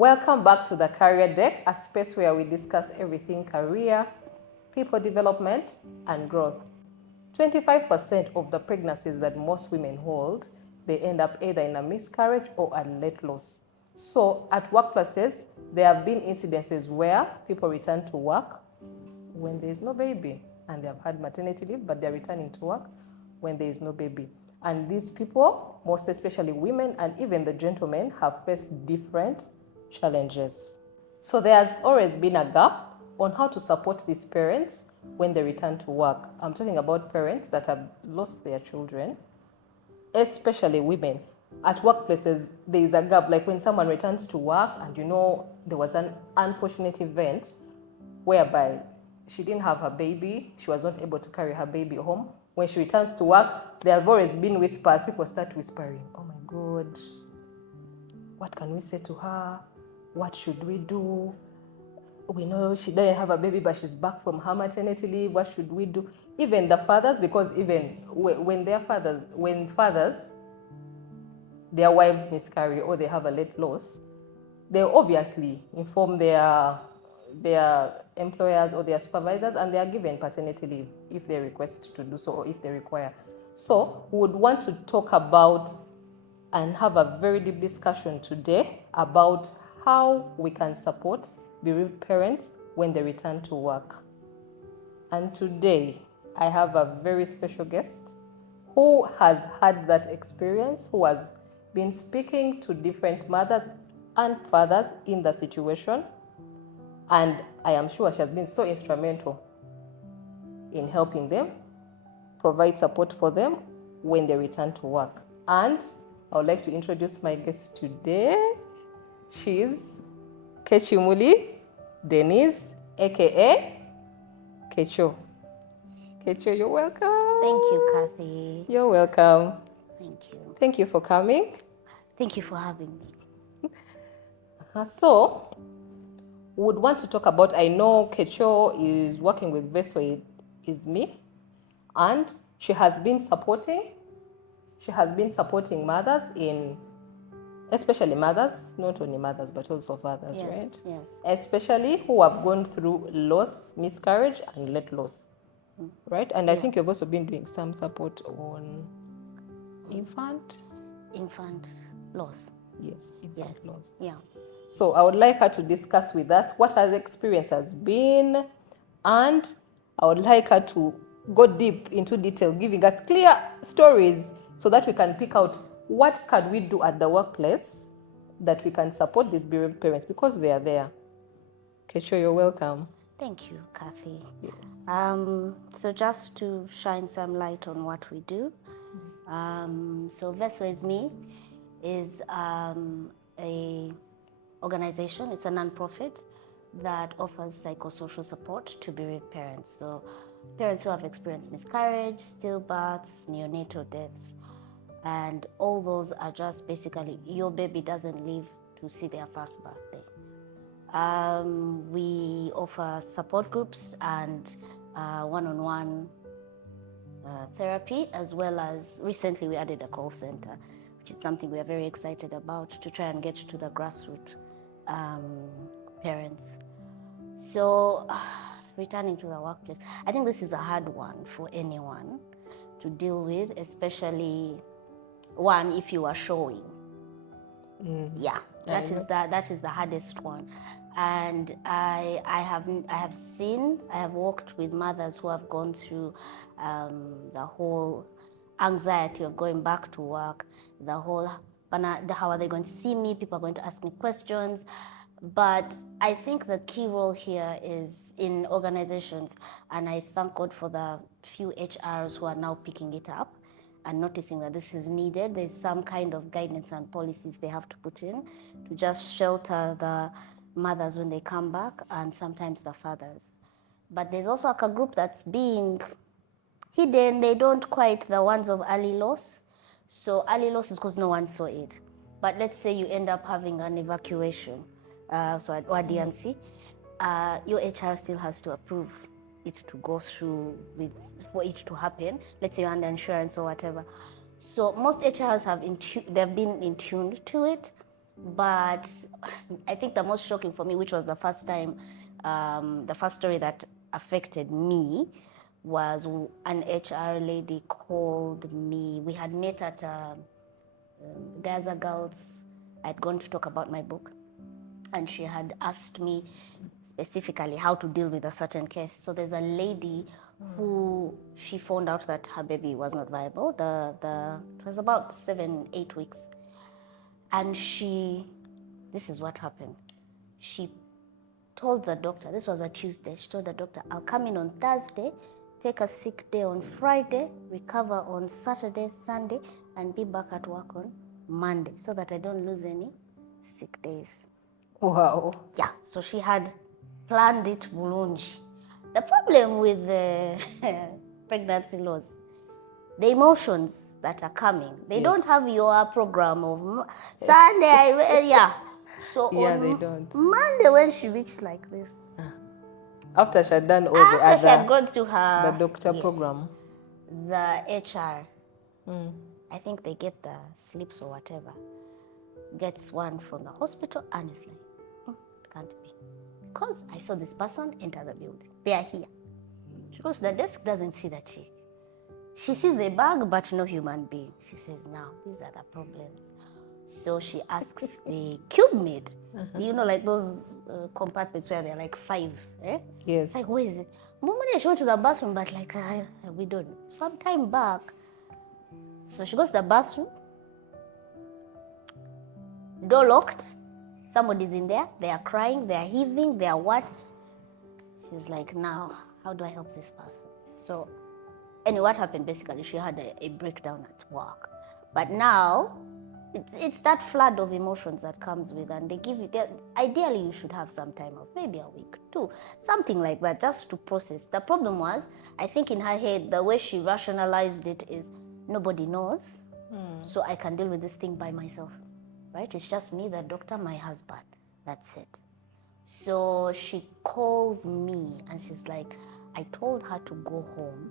Welcome back to the Career Deck, a space where we discuss everything career, people development, and growth. 25% of the pregnancies that most women hold, they end up either in a miscarriage or a late loss. So at workplaces, there have been incidences where people return to work when there is no baby and they have had maternity leave, but they're returning to work when there is no baby. And these people, most especially women and even the gentlemen, have faced different challenges. So there's always been a gap on how to support these parents when they return to work. I'm talking about parents that have lost their children, especially women. At workplaces, there is a gap, like when someone returns to work and there was an unfortunate event whereby she didn't have her baby, she was not able to carry her baby home. When she returns to work, there have always been whispers. People start whispering, oh my God, what can we say to her? What should we do? We know she doesn't have a baby, but she's back from her maternity leave. What should we do? Even the fathers, because even when fathers, their wives miscarry or they have a late loss, they obviously inform their employers or their supervisors, and they are given paternity leave if they request to do so or if they require. So we would want to talk about and have a very deep discussion today about how we can support bereaved parents when they return to work. And today, I have a very special guest who has had that experience, who has been speaking to different mothers and fathers in the situation. And I am sure she has been so instrumental in helping them, provide support for them when they return to work. And I would like to introduce my guest today. She's Kechimuli Denise, aka Kecho. Kecho, you're welcome. Thank you, Kathy. You're welcome. Thank you. Thank you for coming. Thank you for having me. So, we would want to talk about, I know Kecho is working with Vessel is Me, and she has been supporting mothers especially mothers, not only mothers, but also fathers, Yes, right? yes. Especially who have gone through loss, miscarriage, and late loss, right? And I think you've also been doing some support on infant loss. Yes, infant loss. Yeah. So I would like her to discuss with us what her experience has been, and I would like her to go deep into detail, giving us clear stories so that we can pick out what can we do at the workplace that we can support these bereaved parents, because they are there. Kecho, you're welcome. Thank you, Kathy. Yes. So just to shine some light on what we do. So Vessel is Me is a organization. It's a non-profit that offers psychosocial support to bereaved parents. So parents who have experienced miscarriage, stillbirths, neonatal deaths, and all those are just basically your baby doesn't live to see their first birthday. We offer support groups and one-on-one therapy, as well as recently we added a call center, which is something we are very excited about to try and get to the grassroots parents. So returning to the workplace, I think this is a hard one for anyone to deal with, especially one if you are showing. That is the hardest one. And I have worked with mothers who have gone through the whole anxiety of going back to work, the whole how are they going to see me, people are going to ask me questions. But I think the key role here is in organizations, and I thank God for the few HRs who are now picking it up and noticing that this is needed. There's some kind of guidance and policies they have to put in to just shelter the mothers when they come back, and sometimes the fathers. But there's also a group that's being hidden. They don't quite the ones of early loss. So early loss is because no one saw it. But let's say you end up having an evacuation, or DNC, your HR still has to approve it to go through for it to happen. Let's say you're under insurance or whatever. So most HRs they've been in tune to it, But I think the most shocking for me, which was the first time, the first story that affected me, was an HR lady called me. We had met at Gaza Girls. I'd gone to talk about my book, and she had asked me specifically how to deal with a certain case. So there's a lady who she found out that her baby was not viable. It was about 7-8 weeks, and this is what happened. She told the doctor, this was a Tuesday, she told the doctor, I'll come in on Thursday, take a sick day on Friday, recover on Saturday, Sunday, and be back at work on Monday so that I don't lose any sick days. Wow. Yeah, so she had planned it bulungi. The problem with the pregnancy laws, the emotions that are coming, they don't have your program of Sunday, yeah. So Yeah, on they don't. Monday when she reached like this, After she had done all the after she had other, gone through her the doctor yes, program. the HR, I think they get the slips or whatever, gets one from the hospital and is like, it can't be. Because I saw this person enter the building. They are here. She goes to the desk, doesn't see the chick. She sees a bag, but no human being. She says, now, these are the problems. So she asks the cube mate, you know, like those compartments where they're like 5, eh? Yes. It's like, where is it? Mommy, she went to the bathroom, but like, we don't know. Sometime back, so she goes to the bathroom, door locked, somebody's in there, they are crying, they are heaving, they are what? She's like, now, how do I help this person? So, anyway, what happened basically, she had a breakdown at work. But now, it's that flood of emotions that comes with, and they give you, ideally you should have some time off, maybe a week, 2, something like that, just to process. The problem was, I think in her head, the way she rationalized it is, nobody knows, so I can deal with this thing by myself, right? It's just me, the doctor, my husband, that's it. So she calls me and she's like, I told her to go home.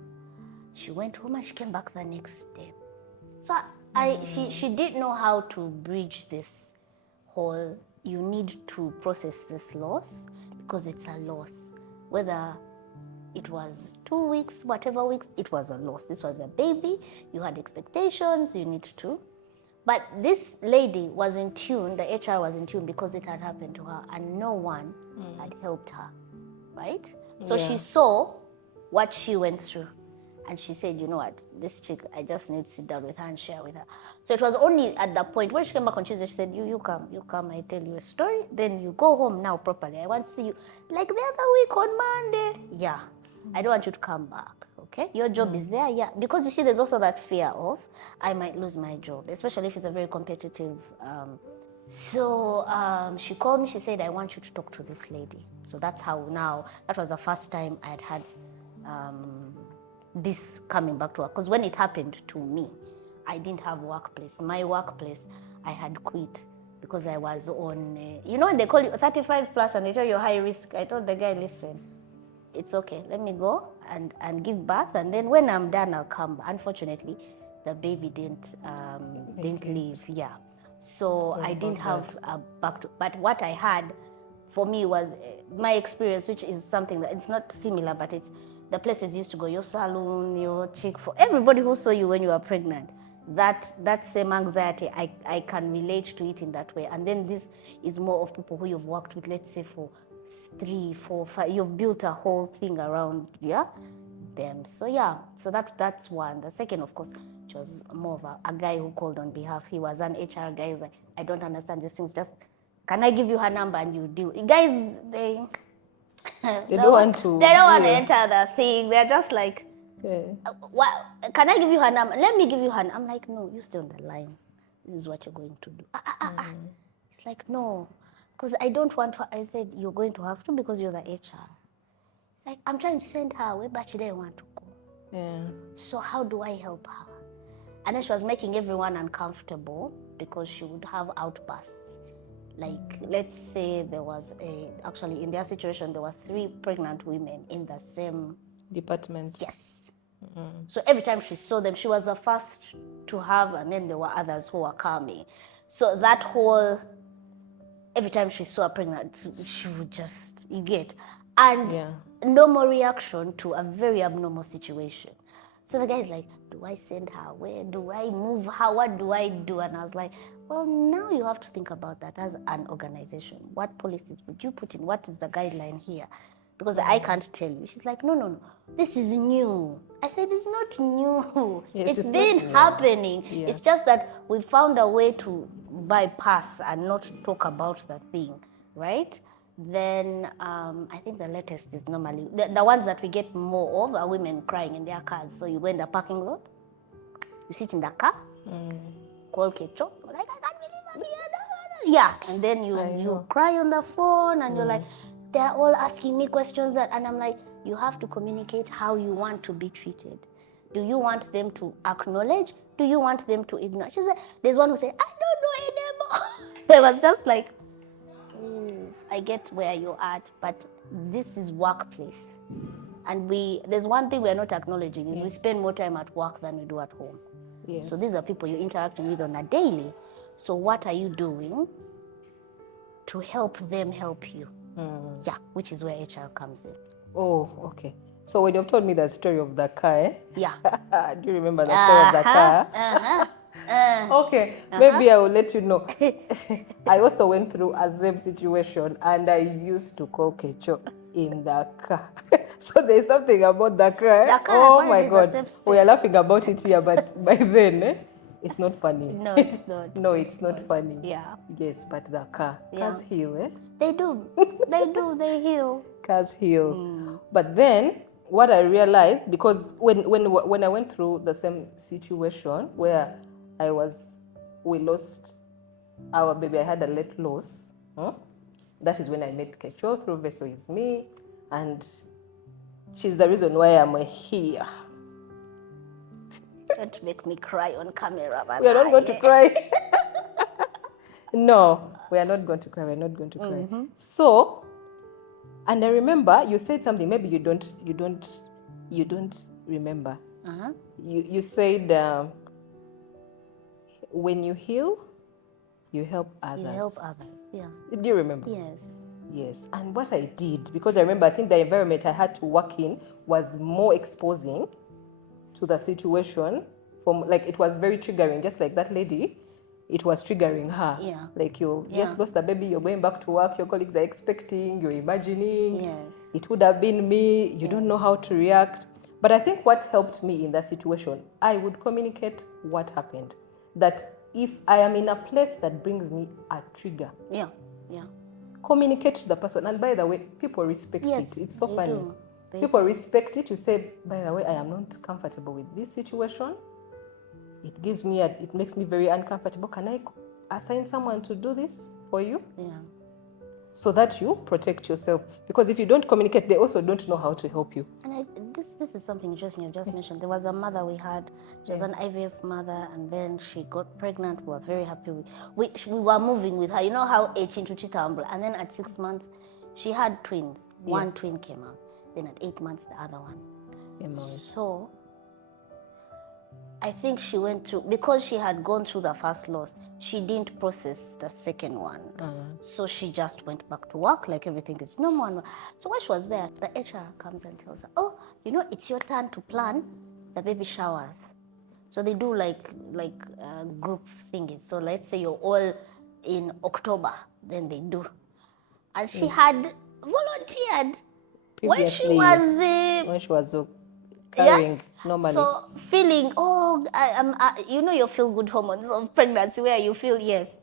She went home and she came back the next day. So she didn't know how to bridge this whole, you need to process this loss because it's a loss. Whether it was 2 weeks, whatever weeks, it was a loss. This was a baby, you had expectations, you need to. But this lady was in tune, the HR was in tune because it had happened to her and no one had helped her, right? So she saw what she went through. And she said, you know what, this chick, I just need to sit down with her and share with her. So it was only at the point when she came back on Tuesday, she said, you come, I tell you a story, then you go home now properly. I want to see you like the other week on Monday. Yeah, I don't want you to come back, okay? Your job is there, yeah. Because you see, there's also that fear of, I might lose my job, especially if it's a very competitive. So she called me, she said, I want you to talk to this lady. So that's how now, that was the first time I had this coming back to work. Because when it happened to me, I didn't have workplace. My workplace, I had quit because I was on, you know when they call you 35 plus and they tell you high risk, I told the guy, listen, it's okay, let me go and give birth, and then when I'm done, I'll come. Unfortunately, the baby didn't leave, yeah. So I didn't have a back to, but what I had for me was my experience, which is something that it's not similar, but it's the places you used to go, your salon, your chick, for everybody who saw you when you were pregnant. That same anxiety, I can relate to it in that way. And then this is more of people who you've worked with, let's say for 3, 4, 5, you've built a whole thing around, yeah, them. So yeah, so that's one. The second, of course, which was more of a guy who called on behalf. He was an HR guy. He's like, I don't understand these things. Just, can I give you her number and you deal? Guys, they don't want to. They don't want to enter the thing. They're just like, what? Can I give you her number? Let me give you her. I'm like, no, you stay on the line. This is what you're going to do. It's like, no, because I don't want to. I said, you're going to have to because you're the HR. It's like, I'm trying to send her away, but she didn't want to go. Yeah. So how do I help her? And then she was making everyone uncomfortable because she would have outbursts. Like, let's say there was actually in their situation, there were 3 pregnant women in the same department. Yes. So every time she saw them, she was the first to have, and then there were others who were coming. So that whole every time she saw her pregnant, she would just, you get, and Yeah. normal reaction to a very abnormal situation. So the guy's like, do I send her? Where do I move her? What do I do? And I was like, well, now you have to think about that as an organization. What policies would you put in? What is the guideline here? Because I can't tell you. She's like, no, this is new. I said, it's not new. Yes, It's it's been not new. happening. Yeah. It's just that we found a way to bypass and not talk about the thing, right? Then I think the latest is normally, the ones that we get more of are women crying in their cars. So you go in the parking lot, you sit in the car, call Kecho, like, I can't believe I'm here. Yeah, and then you cry on the phone and you're like, they're all asking me questions and I'm like, you have to communicate how you want to be treated. Do you want them to acknowledge? Do you want them to ignore? She said, there's one who said, I don't know anymore. It was just like, I get where you're at, but this is workplace. And there's one thing we're not acknowledging is we spend more time at work than we do at home. Yes. So these are people you're interacting with on a daily. So what are you doing to help them help you? Yeah, which is where HR comes in. Oh, okay. So when you've told me the story of the car, eh? Yeah. Do you remember the story of the car? Okay, maybe I will let you know. I also went through a same situation and I used to call Kecho in the car. So there's something about the car. The car Oh my apparently is a God. safe We are laughing about it here, but by then, it's not funny. No, it's not. No, it's not funny. Yeah. Yes, but the car. Yeah. Cars heal, eh? They do. They heal. Cars heal. But then what I realized, because when I went through the same situation where we lost our baby, I had a late loss. That is when I met Kecho through Vessel Is Me, and she's the reason why I'm here. Don't make me cry on camera. We are not going to cry. No, we are not going to cry. We're not going to cry. So, and I remember you said something. Maybe you don't remember. You said when you heal, you help others. You help others. Yeah. Do you remember? Yes. Yes. And what I did, because I remember, I think the environment I had to work in was more exposing to the situation. Like, it was very triggering, just like that lady. It was triggering her. Yeah. Like, you just lost the baby, you're going back to work, your colleagues are expecting, you're imagining. Yes. It would have been me, you don't know how to react. But I think what helped me in that situation, I would communicate what happened. That if I am in a place that brings me a trigger, communicate to the person. And by the way, people respect it. It's so funny. People respect it. You say, by the way, I am not comfortable with this situation. It gives me it makes me very uncomfortable. Can I assign someone to do this for you? Yeah. So that you protect yourself. Because if you don't communicate, they also don't know how to help you. And this is something interesting you just mentioned. There was a mother we had. She was an IVF mother, and then she got pregnant. We were very happy. We were moving with her. You know how into Chitambla. And then at 6 months, she had twins. One twin came out. Then at 8 months, the other one. So I think she went through, because she had gone through the first loss, she didn't process the second one. So she just went back to work like everything is normal. So while she was there, the HR comes and tells her, oh, it's your turn to plan the baby showers. So they do like group thingies. So let's say you're all in October, then they do. And she had volunteered Previously, when she was carrying normally. So feeling, your feel good hormones of pregnancy where you feel yes.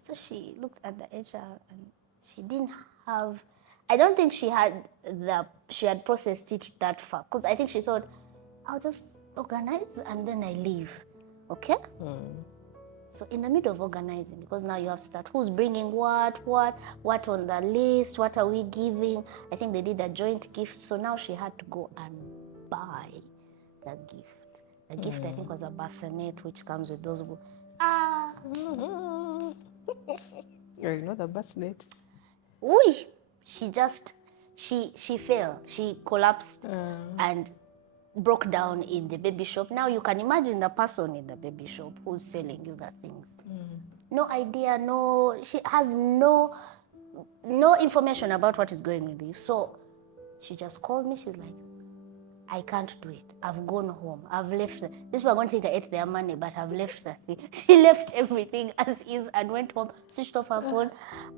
So she looked at the HR and she didn't have, I don't think she had processed it that far, because I think she thought, I'll just organize and then I leave. Okay? So in the middle of organizing, because now you have to start who's bringing what on the list, what are we giving? I think they did a joint gift. So now she had to go and buy the gift. The gift I think was a bassinet, which comes with those. You know the bassinet. She fell. She collapsed and broke down in the baby shop. Now you can imagine the person in the baby shop who's selling you the things. No idea, she has no information about what is going with you. So she just called me. She's like, I can't do it. I've gone home. I've left. These people are going to think I ate their money, but I've left the thing. She left everything as is and went home, switched off her phone,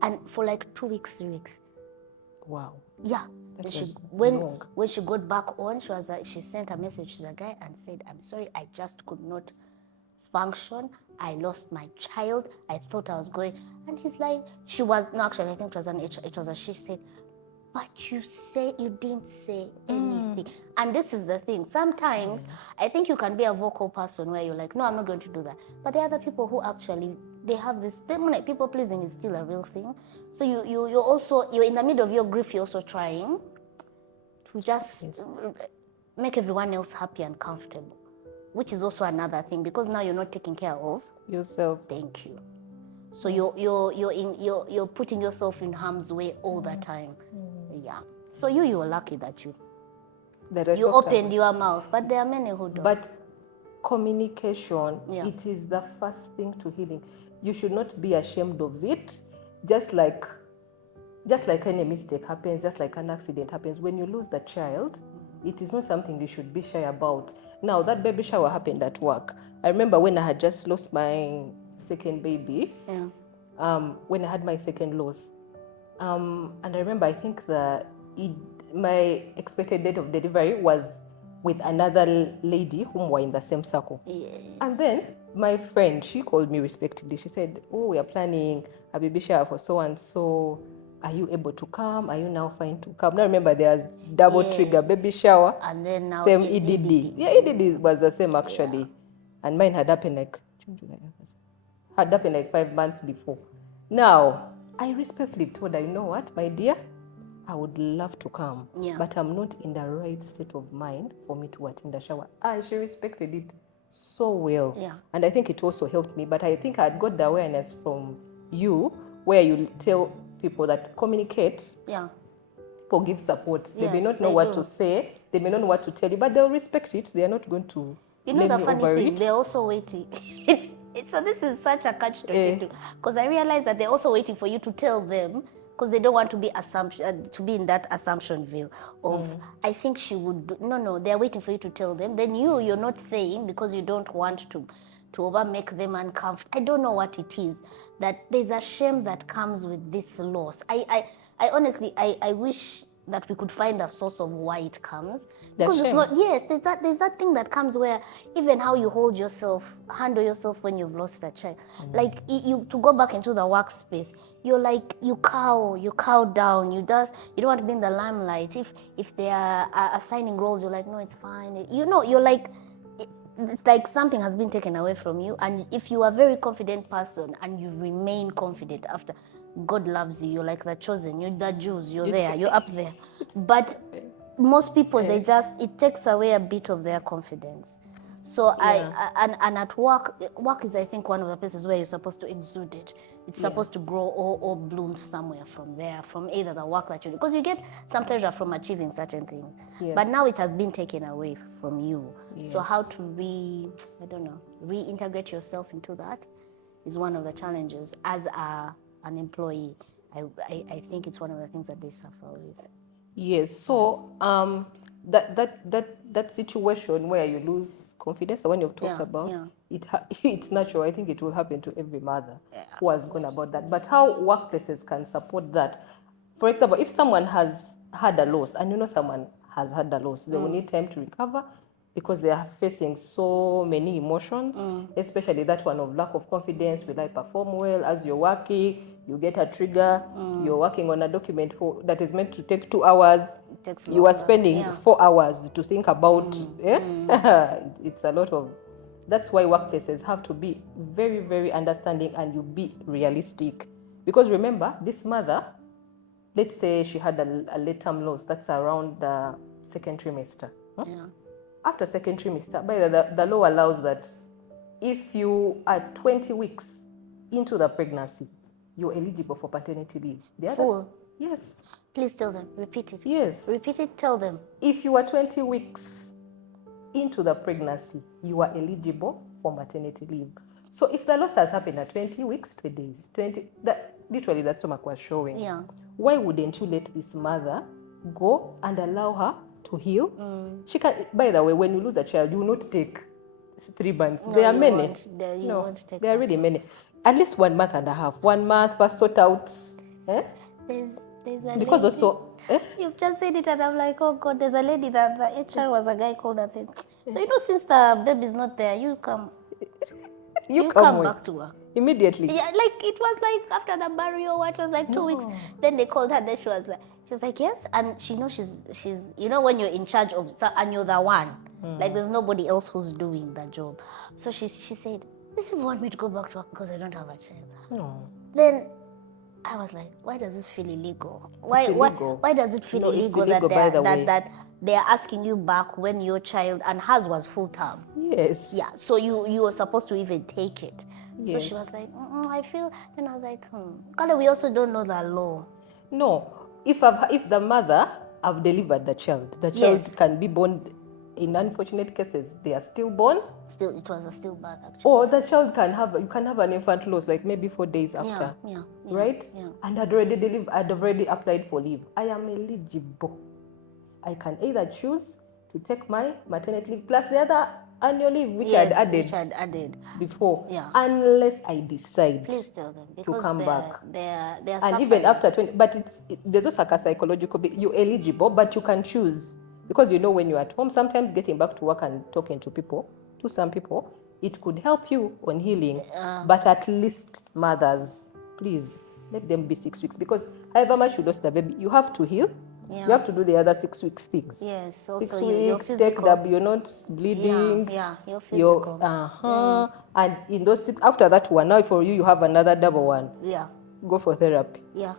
and for like 2 weeks, 3 weeks. Wow. Yeah. When she got back on, she sent a message to the guy and said, I'm sorry, I just could not function. I lost my child. I thought I was going. And he's like, actually, I think it was a she said, but you didn't say anything. And this is the thing. Sometimes I think you can be a vocal person where you're like, no, I'm not going to do that. But there are other people who actually, they have this thing, like people pleasing is still a real thing. So you're in the middle of your grief, you're also trying to just make everyone else happy and comfortable, which is also another thing, because now you're not taking care of yourself. Thank you. So you're putting yourself in harm's way all the time. Yeah. So you were lucky that you opened your mouth, but there are many who don't. But communication, it is the first thing to healing. You should not be ashamed of it. Just like any mistake happens, just like an accident happens, when you lose the child, it is not something you should be shy about. Now, that baby shower happened at work. I remember when I had just lost my second baby, when I had my second loss. And I remember, I think my expected date of delivery was with another lady whom were in the same circle. Yeah. And then my friend, she called me respectively. She said, oh, we are planning a baby shower for so-and-so. Are you able to come? Are you now fine to come? Now remember, there's double trigger baby shower. And then now same EDD. Yeah, EDD was the same actually. Yeah. And mine had happened like 5 months before. Now, I respectfully told her, you know what, my dear, I would love to come, but I'm not in the right state of mind for me to attend the shower. And she respected it so well. Yeah. And I think it also helped me. But I think I had got the awareness from you where you tell people that communicate. Yeah. People give support. They may not know what to say. They may not know what to tell you, but they'll respect it. They are not going to blame the you funny over thing, it. they're also waiting. So this is such a catch-22, because I realize that they're also waiting for you to tell them, because they don't want to be in that assumptionville of, I think she would do. No, they're waiting for you to tell them. Then you're not saying, because you don't want to over make them uncomfortable. I don't know what it is, that there's a shame that comes with this loss. I honestly, I wish that we could find a source of why it comes, because it's not. Yes, there's that thing that comes where even how you handle yourself when you've lost a child. Like you to go back into the workspace, you're like you cow down. You don't want to be in the limelight. If they are assigning roles, you're like, no, it's fine. You're like, it's like something has been taken away from you. And if you are a very confident person and you remain confident after, God loves you. You're like the chosen. You're the Jews. You're there. You're up there. But most people, it takes away a bit of their confidence. So and at work is, I think, one of the places where you're supposed to exude it. It's supposed to grow or bloom somewhere from there, from either the work that you do. Because you get some pleasure from achieving certain things. Yes. But now it has been taken away from you. Yes. So how to reintegrate yourself into that is one of the challenges as an employee. I think it's one of the things that they suffer with. Yes. So that situation where you lose confidence, the one you've talked about, it's natural. I think it will happen to every mother who has gone about that. But how workplaces can support that? For example, if someone has had a loss, and someone has had a loss, they will need time to recover, because they are facing so many emotions, especially that one of lack of confidence. Will I perform well? As you're working, you get a trigger, you're working on a document that is meant to take 2 hours, you are spending 4 hours to think about. It's a lot of, that's why workplaces have to be very, very understanding, and you be realistic. Because remember, this mother, let's say she had a late-term loss, that's around the second trimester. After second trimester, by the law allows that if you are 20 weeks into the pregnancy, you're eligible for paternity leave. Full? Yes. Please tell them. Repeat it. Yes. Repeat it, tell them. If you are 20 weeks into the pregnancy, you are eligible for maternity leave. So if the loss has happened at 20 weeks, 2 days, literally the stomach was showing. Yeah. Why wouldn't you let this mother go and allow her to heal? She can. By the way, when you lose a child, you will not take 3 months. No, there are you many. won't. You No, won't take there are that really long. many. At least 1 month and a half. 1 month, first sort out. There's a Because lady. also, You've just said it, and I'm like, oh God, there's a lady that the HR was a guy called and said, so since the baby's not there, you come come back to work. immediately. Yeah, like it was like after the burial, it was like 2 weeks. Then they called her, then she was like, yes, and she knows she's when you're in charge of and you're the one, like there's nobody else who's doing the job. So she said, these people want me to go back to work because I don't have a child. Then I was like, why does this feel illegal? Why does it feel illegal, it's illegal that they are asking you back when your child and hers was full term? Yes. Yeah. So you were supposed to even take it. Yes. So she was like, I feel. Then I was like, Kale, we also don't know the law. No. If the mother have delivered the child Yes. can be born. In unfortunate cases, they are stillborn. Still, it was a stillbirth actually. Or the child can have an infant loss, like maybe 4 days after. Yeah. Right? Yeah. And I'd already applied for leave. I am eligible. I can either choose to take my maternity leave plus the other annual leave which I'd added before. Yeah. Unless I decide Please tell them to come back. They're And suffering. even after 20, but there's also like a psychological bit. You're eligible, but you can choose. Because when you're at home, sometimes getting back to work and talking to some people, it could help you on healing. But at least mothers, please, let them be 6 weeks. Because however much you lost the baby, you have to heal. Yeah. You have to do the other 6 weeks things. Yes, also 6 your weeks, physical. take the, you're not bleeding. Yeah, your physical. And in those 6, after that one, now for you have another double one. Yeah. Go for therapy. Yeah.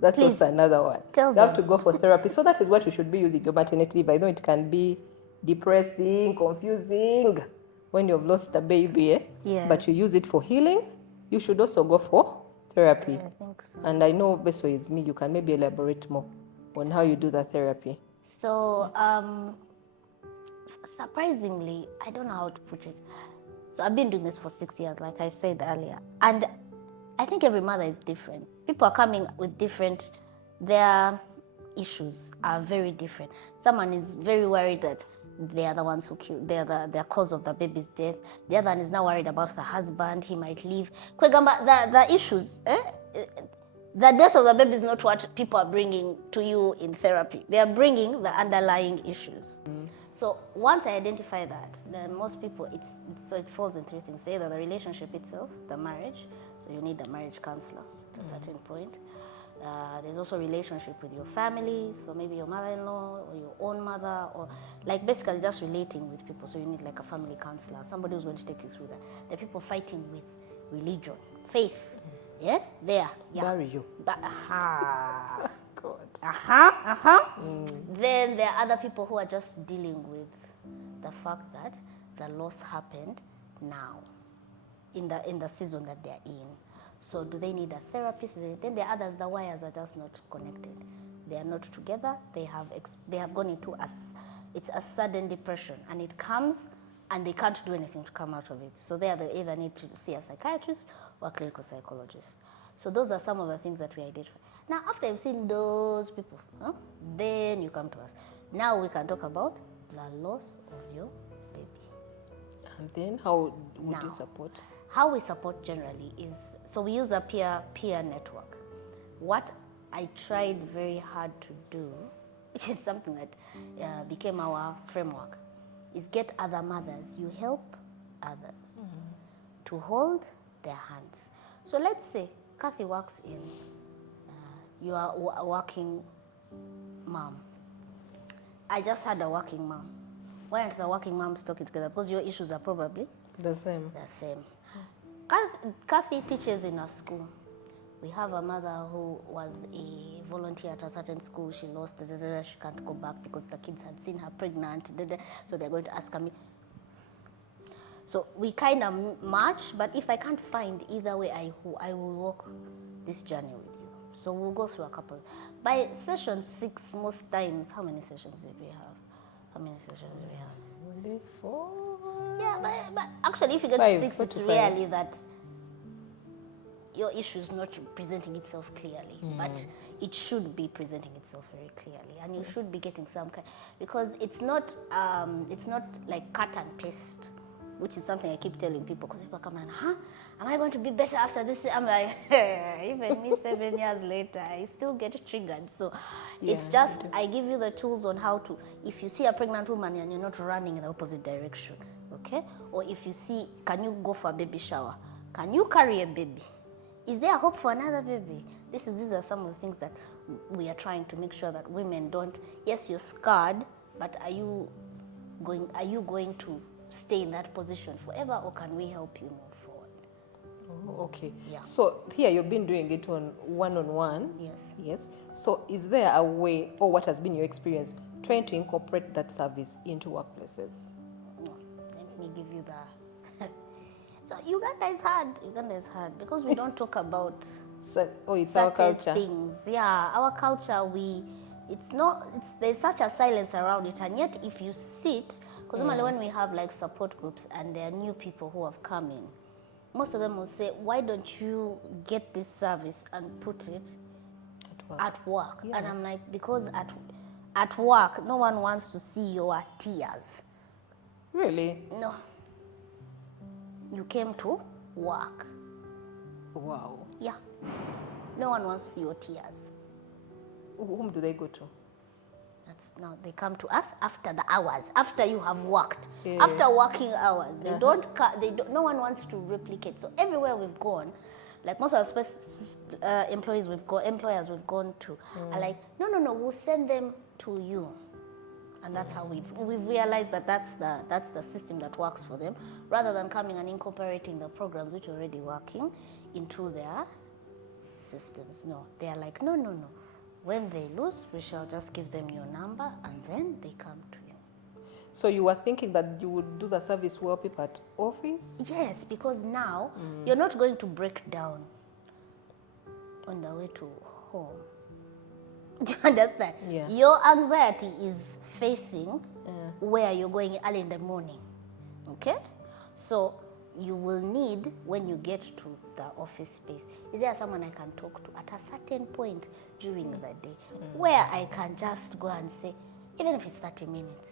That's Please, also another one. tell You have them. to go for therapy. So that is what you should be using your maternity leave. I know it can be depressing, confusing when you've lost a baby. Yes. But you use it for healing. You should also go for therapy. Yeah, I think so. And I know Beso is me. You can maybe elaborate more on how you do the therapy. So, surprisingly, I don't know how to put it. So I've been doing this for 6 years, like I said earlier. And I think every mother is different. People are coming with their issues are very different. Someone is very worried that they are the ones who killed, they are the cause of the baby's death. The other one is now worried about the husband, he might leave. The issues, the death of the baby is not what people are bringing to you in therapy. They are bringing the underlying issues. So once I identify that, then most people, so it falls in 3 things. Either the relationship itself, the marriage, so you need a marriage counselor to a certain point. There's also relationship with your family, so maybe your mother-in-law or your own mother, or like basically just relating with people. So you need like a family counselor, somebody who's going to take you through that. The people fighting with religion, faith. Yeah, there. Yeah. Bury you. God. Then there are other people who are just dealing with the fact that the loss happened now, in the season that they're in. So do they need a therapist? Then there are others, the wires are just not connected. They are not together. They have gone into it's a sudden depression, and it comes and they can't do anything to come out of it. So they either need to see a psychiatrist or a clinical psychologist. So those are some of the things that we identify. Now, after you've seen those people, then you come to us. Now we can talk about the loss of your baby. And then how would you support? How we support generally is, so we use a peer network. What I tried very hard to do, which is something that became our framework, is get other mothers. You help others to hold their hands. So let's say Kathy works in, you are a working mom. I just had a working mom. Why aren't the working moms talking together? Because your issues are probably the same. Kathy teaches in a school. We have a mother who was a volunteer at a certain school. She lost, she can't go back because the kids had seen her pregnant, so they're going to ask her. So we kind of match, but if I can't find either way, I will walk this journey with you. So we'll go through a couple. By session 6, most times, how many sessions did we have? How many sessions did we have? day 4. Yeah, but actually, if you get 5, 6, 4 it's to 5. really that your issue is not presenting itself clearly, but it should be presenting itself very clearly, and you should be getting some kind, because it's not like cut and paste, which is something I keep telling people, because people come and, am I going to be better after this? I'm like, even me 7 years later, I still get triggered. So it's just, I give you the tools on how to, if you see a pregnant woman and you're not running in the opposite direction, okay? Or if you see, can you go for a baby shower? Can you carry a baby? Is there hope for another baby? These are some of the things that we are trying to make sure that women don't, yes, you're scarred, but are you going to stay in that position forever, or can we help you move forward? Oh, okay. Yeah. So here you've been doing it on one-on-one. Yes. Yes. So is there a way, or what has been your experience, trying to incorporate that service into workplaces? No, let me give you the. So Uganda is hard because we don't talk about So, it's our certain culture. things. Yeah, our culture, there's such a silence around it, and yet if you sit, because normally when we have like support groups and there are new people who have come in, most of them will say, why don't you get this service and put it at work? Yeah. And I'm like, because at work, no one wants to see your tears. Really? No. You came to work. Wow. Yeah. No one wants to see your tears. Whom do they go to? Now they come to us after the hours, after you have worked, Yeah. after working hours. They don't. No one wants to replicate. So everywhere we've gone, like most of the employers we've gone to, are like, no, we'll send them to you. And that's how we've realized that that's the system that works for them, rather than coming and incorporating the programs which are already working into their systems. No, they're like, no. When they lose, we shall just give them your number, and then they come to you. So you were thinking that you would do the service well people at office? Yes, because now you're not going to break down on the way to home. Do you understand? Yeah. Your anxiety is facing where you're going early in the morning. Okay? So you will need, when you get to the office space, is there someone I can talk to at a certain point during the day where I can just go and say, even if it's 30 minutes,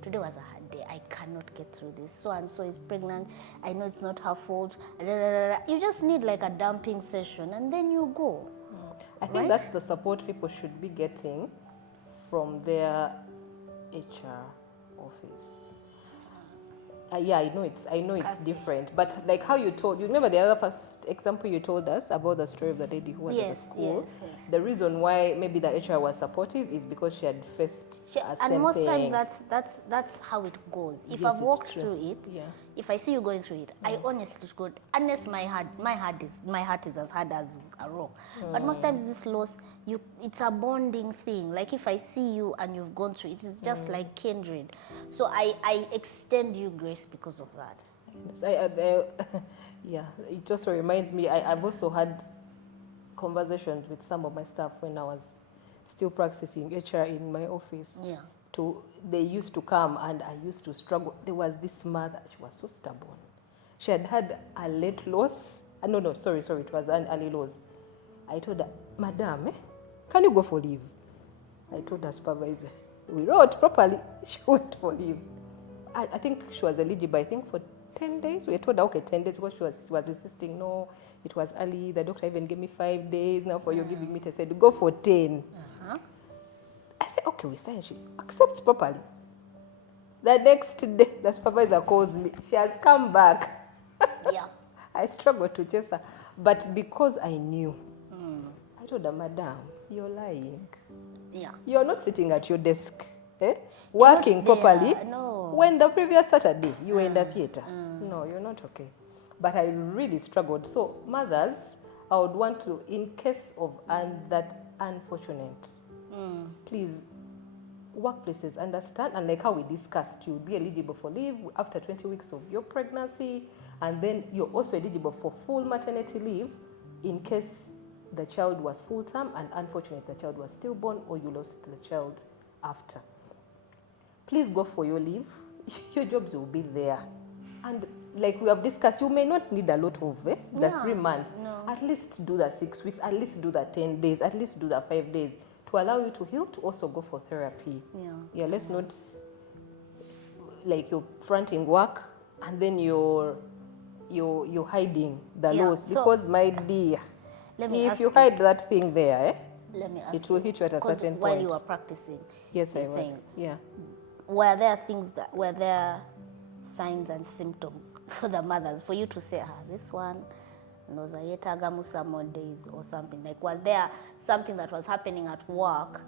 today was a hard day, I cannot get through this, so and so is pregnant, I know it's not her fault, you just need like a dumping session, and then you go. I think that's the support people should be getting from their HR office. Yeah, I know it's different, but like how you remember the other first example you told us about the story of the lady who was at the school. Yes. The reason why maybe the HR was supportive is because she had faced and most times that's how it goes. If I've walked through it, if I see you going through it, I honestly could, unless my heart is as hard as a rock. But most times this loss, it's a bonding thing. Like if I see you and you've gone through it, it's just like kindred. So I extend you grace because of that. Yeah, it also reminds me, I've also had conversations with some of my staff when I was still practicing HR in my office. Yeah. They used to come and I used to struggle. There was this mother, she was so stubborn. She had had a late loss. Sorry, it was an early loss. I told her, Madam, can you go for leave? I told her supervisor, we wrote properly, she went for leave. I think she was eligible, for 10 days. We told her, okay, 10 days, because she was insisting, no, it was early. The doctor even gave me 5 days. Now for you giving me, I said, go for 10. I said, okay, we signed. She accepts properly. The next day, the supervisor calls me. She has come back. Yeah. I struggled to chase her. But because I knew, I told her, Madam, you're lying. Yeah. You're not sitting at your desk, working properly. No. When the previous Saturday, you were in the theater. No, you're not okay. But I really struggled. So mothers, I would want to, in case of that unfortunate, please, workplaces understand, and like how we discussed, you'll be eligible for leave after 20 weeks of your pregnancy, and then you're also eligible for full maternity leave in case the child was full-term and unfortunately the child was stillborn or you lost the child after. Please go for your leave. your jobs will be there. And like we have discussed, you may not need a lot of the Yeah, 3 months. no. At least do the 6 weeks, at least do the 10 days, at least do the 5 days to allow you to heal, to also go for therapy. Yeah. Let's not, like you're fronting work and then you're hiding the Yeah, loss. so- Because my dear, Let me if ask you hide that thing there, Let me ask it will hit you at a 'cause certain while point. you were practicing, Yes, you're I was. saying, Yeah. were there signs and symptoms for the mothers for you to say, this one knows ayetagamu some more days or something? Like, was there something that was happening at work?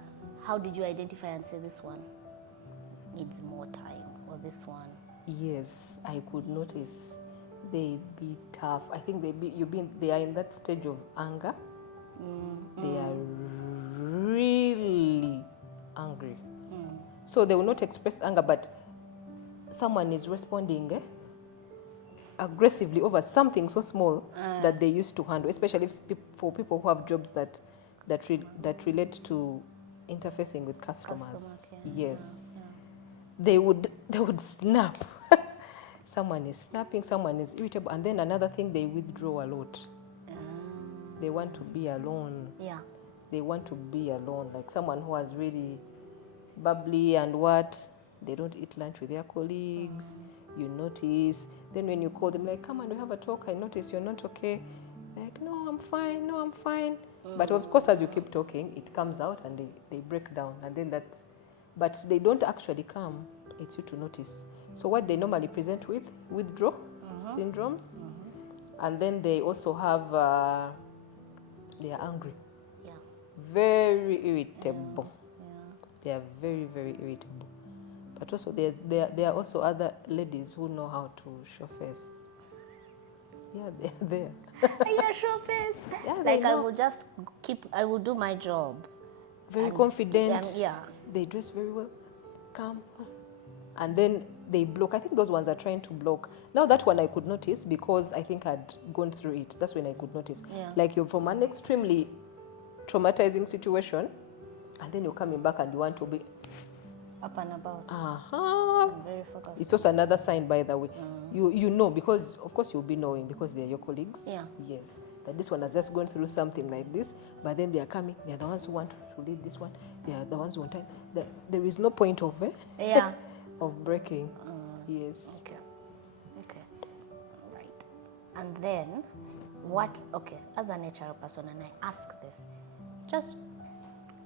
How did you identify and say this one needs more time, or this one? Yes, I could notice they be tough. I think they are in that stage of anger. They are really angry. So they will not express anger, but someone is responding aggressively over something so small that they used to handle, especially for people who have jobs that relate to interfacing with customers. Yes. They would snap. Someone is snapping, someone is irritable, and then another thing, they withdraw a lot. They want to be alone. Yeah. They want to be alone, like someone who has really bubbly and they don't eat lunch with their colleagues. You notice. Then when you call them, like, come on, we have a talk. I notice you're not okay. Like, no, I'm fine. No, I'm fine. But of course, as you keep talking, it comes out and they break down. And then but they don't actually come. It's you to notice. So what they normally present with, withdrawal syndromes. And then they also have, they are angry. Yeah. Very irritable. They are very, very irritable. But also there are also other ladies who know how to show face. Yeah, they're there. Yeah, show face. Yeah, like I will do my job. Very confident. Yeah. They dress very well. Calm. And then they block. I think those ones are trying to block. Now that one I could notice because I think I'd gone through it. That's when I could notice. Yeah. Like you're from an extremely traumatizing situation, and then you're coming back and you want to be Up and about. I'm very focused. It's also another sign, by the way. You know, because of course you'll be knowing because they're your colleagues. Yeah. Yes. That this one has just gone through something like this, but then they are coming. They are the ones who want to lead this one. They are the ones who want time. There is no point of Yeah. of breaking. Yes. Okay. All right. And then as an HR person, and I ask this, just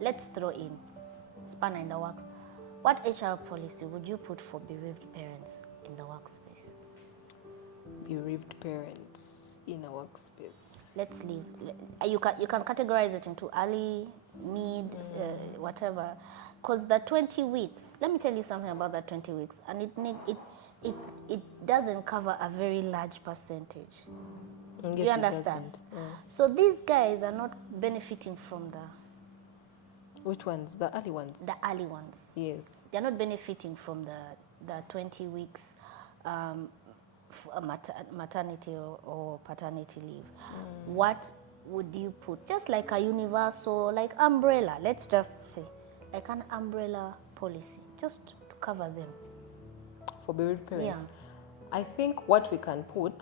let's throw in spanner in the works. What HR policy would you put for bereaved parents in the workspace? Bereaved parents in a workspace. Let's leave. You can categorize it into early, mid, whatever. Because the 20 weeks, let me tell you something about that 20 weeks, and it doesn't cover a very large percentage. Yes, Do you understand? So these guys are not benefiting from which ones? The early ones? the early ones. Yes. They're not benefiting from the 20 weeks maternity or paternity leave. What would you put? Just like a universal, like umbrella, let's just say, like an umbrella policy, just to cover them. For bereaved parents? Yeah. I think what we can put,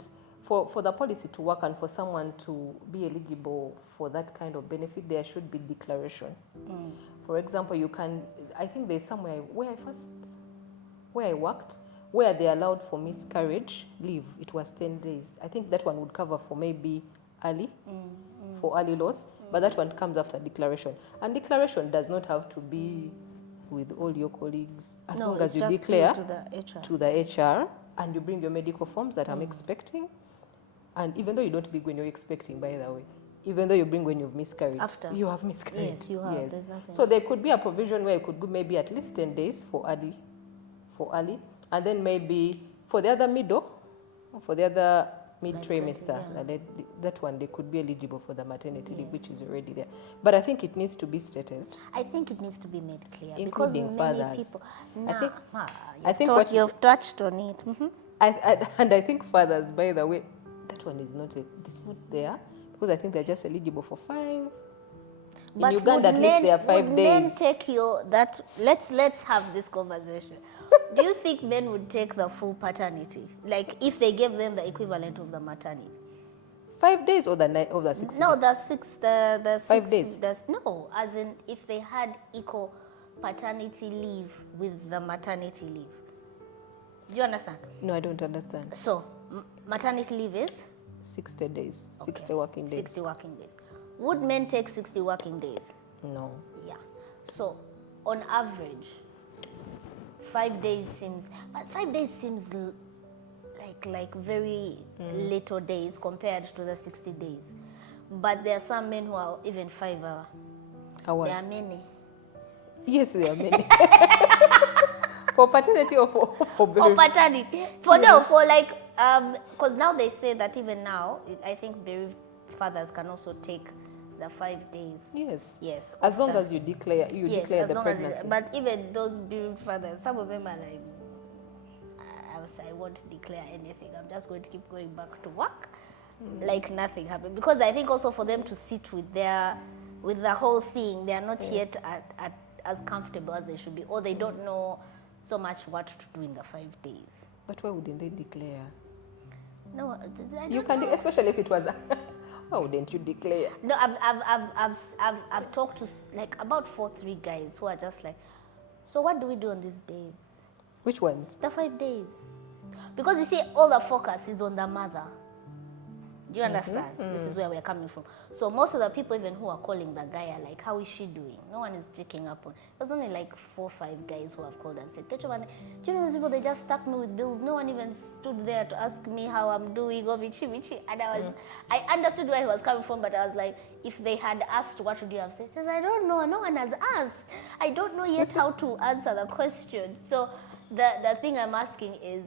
for the policy to work and for someone to be eligible for that kind of benefit, there should be declaration. For example, I think there's somewhere where I worked, where they allowed for miscarriage leave. It was 10 days. I think that one would cover for maybe early, for early loss, but that one comes after declaration. And declaration does not have to be with all your colleagues. As long as you declare to the HR and you bring your medical forms that I'm expecting. And even though you don't bring when you're expecting, by the way, even though you bring when you've miscarried, you have miscarried. Yes, you have. Yes. There's nothing. So there could be a provision where you could go maybe at least 10 days for early, and then maybe for the other mid trimester, that one they could be eligible for the maternity leave, which is already there. But I think it needs to be stated. I think it needs to be made clear because many fathers. People. I think what you've touched on it. And I think fathers, by the way, that one is not there because I think they're just eligible for 5. But in Uganda, at least they are 5 days. Men take let's have this conversation. Do you think men would take the full paternity? Like if they gave them the equivalent of the maternity? 5 days or the 6 No, days? the 5 six, days. no, as in if they had equal paternity leave with the maternity leave. Do you understand? No, I don't understand. So, maternity leave is? 60 days, 60 Okay, working days. 60 working days. Would men take 60 working days? No. Yeah. So, on average, 5 days seems, but 5 days seems like very little days compared to the 60 days. But there are some men who are even 5 hours. Hour. There are many. Yes, there are many. For paternity or for For baby? paternity. For no, for like, because now they say that even now, I think bereaved fathers can also take the 5 days. Yes. Yes. As of long the- as you declare yes, declare as the long pregnancy. as but even those bereaved fathers, some of them are like, I won't declare anything. I'm just going to keep going back to work, like nothing happened. Because I think also for them to sit with the whole thing, they are not yet at as comfortable as they should be, or they don't know so much what to do in the 5 days. But why wouldn't they declare? No, I You don't can, know. especially if it was. Why wouldn't you declare? No, I've talked to like about 3 guys who are just like, so what do we do on these days? Which ones? The 5 days. Because you see, all the focus is on the mother. Do you understand? This is where we're coming from. So most of the people even who are calling the guy are like, how is she doing? No one is checking up on. There's only like 4 or 5 guys who have called and said, do you know those people, they just stuck me with bills. No one even stood there to ask me how I'm doing or michi. And I understood where he was coming from, but I was like, if they had asked, what would you have said? He says, I don't know. No one has asked. I don't know yet how to answer the question. So the thing I'm asking is,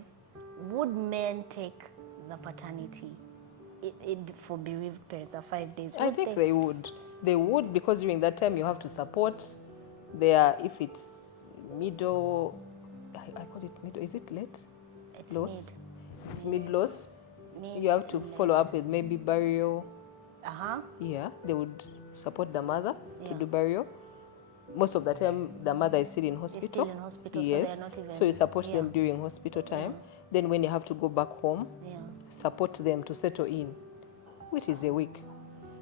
would men take the paternity for bereaved parents, the 5 days? I think they would. They would, because during that time you have to support their, if it's middle, I call it middle, is it late? It's Loss? mid. It's mid-loss. Mid, You have to follow late. up with maybe burial. Uh-huh. Yeah, they would support the mother to Yeah. do burial. Most of the time, the mother is still in hospital. still in hospital, so yes. they are not even- So you support yeah. them during hospital time. Then when you have to go back home, Yeah. support them to settle in, which is a week.